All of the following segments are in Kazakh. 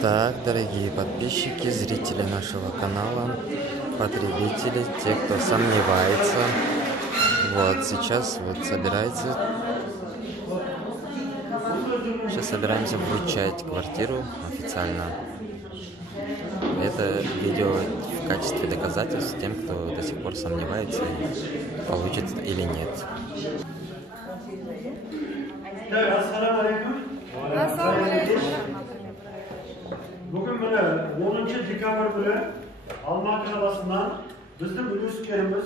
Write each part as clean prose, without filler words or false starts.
Так, дорогие подписчики, зрители нашего канала, потребители, те, кто сомневается, вот сейчас собираемся вручать квартиру официально. Это видео в качестве доказательств тем, кто до сих пор сомневается, получит или нет. Bugün böyle 10. dekabr günü Almatı Kalası'ndan bizim ülüskerimiz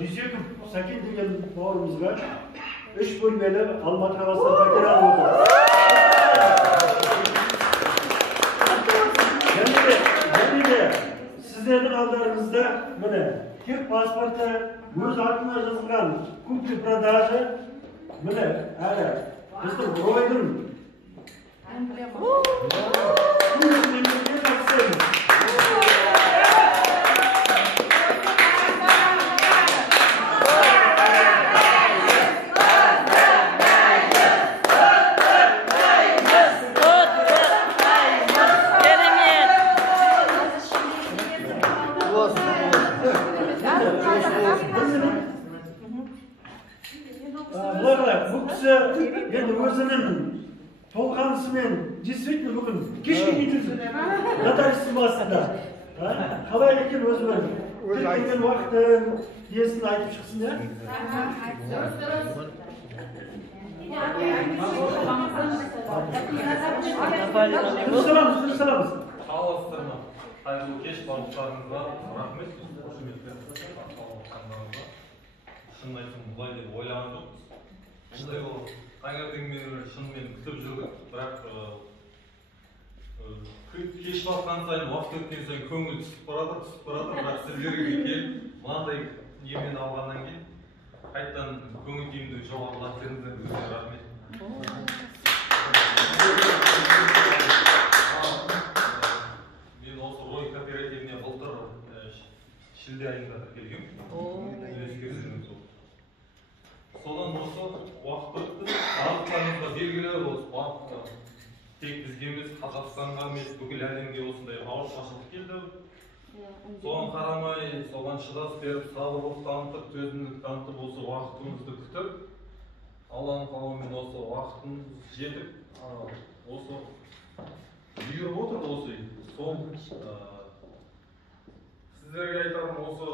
Düzyekum Sakin degen bağrımızga 3 bölmeli Almatı Kalası'na fakir almadı. Yani de sizlerin aldılarınızda böyle Türk pasportu göz altına yazılgan kupri prodajı böyle bizim Roydun bu kişi yani özünün толғанысымен действительно бүгін кешке кетілді нотариустың басында қалай екен өзімен келген уақытын несін айтып шықсын иә дұрыс аламыз қаласыздар қайырлы кеш барлықтарыңызға рахмет шынын айтсам бұлай деп ойлаған жоқпыз шындай ол таңертең мен шынымен күтіп жүрдік бірақ кеш батқан сайын уақыт өткен сайын көңіл түсіп барады бірақ сіздерге келіп мынандай немен алғаннан кейін қайтадан көңіл күйімді жоғарылатсаңыздар өте рахмет мен осы рой кооперативіне былтыр шілде айында тіркелгенмін содан осы уақыт өтті барлықтарыңызға белгілі осы тек бізге емес қазақстанға емес бүкіл әлемге осындай ауыртпашылық келді соған қарамай соған шыдас беріп сабырлық танытып төзімділік танытып осы уақытымызды күтіп алланың қалауымен осы уақытымыз жетіп осы бұйырып отырды осы сол сіздерге айтарым осы